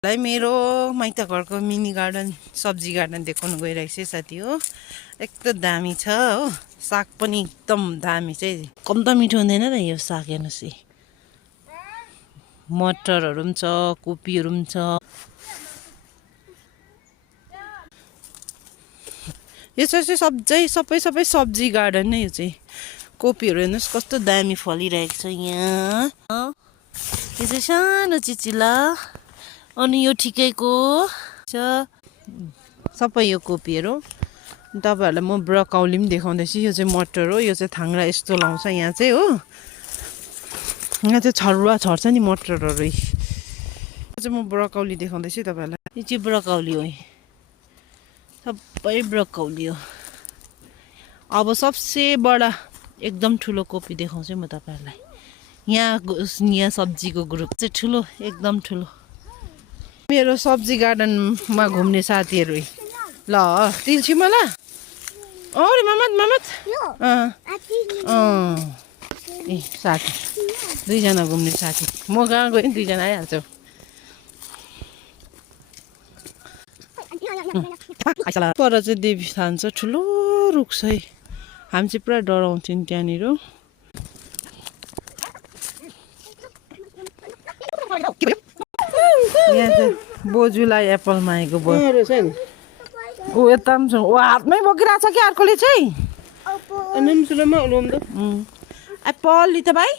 मेरो माइत घरको मिनी गार्डन सब्जी गार्डन देखाउनु गइरहेको छ साथी हो। एकदम दामी छ हो। साग पनि एकदम दामी चाहिँ कम त मिठो हुँदैन त यो साग हेर्नुहोस् है। मटरहरू पनि छ, कोपीहरू पनि छ। यो चाहिँ सबै सब्जी गार्डन नै यो चाहिँ। कोपीहरू हेर्नुहोस् कस्तो दामी फलिरहेको छ यहाँ। यो चाहिँ सानो चिचिला अनि यो ठिकैको छ सबै यो कोपीहरू। तपाईहरुलाई म ब्रोकौली पनि देखाउँदैछु। यो चाहिँ मटर हो। यो चाहिँ थाङ्रा यस्तो लाउँछ यहाँ चाहिँ हो। यहाँ चाहिँ छरुवा छर्छ नि मटरहरू। यो चाहिँ म ब्रोकौली देखाउँदैछु तपाईहरुलाई। यो चाहिँ ब्रोकौली हो। सबै ब्रोकौली हो। अब सबसे बडा एकदम ठुलो कोपी देखाउँछु म तपाईहरुलाई। यहाँ सब्जीको ग्रुप चाहिँ ठुलो, एकदम ठुलो। मेरो सब्जी गार्डनमा घुम्ने साथीहरू ल तिल्छि मलाई। अरे मामत ए साथी दुईजना घुम्ने साथी। म कहाँ गएँ दुईजना आइहाल्छ। पर चाहिँ देवी स्थान छ, ठुलो रुख छ है। हामी चाहिँ पुरा डराउँछौँ त्यहाँनिर। यहाँ चाहिँ बोजूलाई एप्पल मागेको भयो। ऊ यता पनि छ। ऊ हातमै बोकिरहेको छ कि अर्कोले चाहिँ। एप्पल लित भाइ।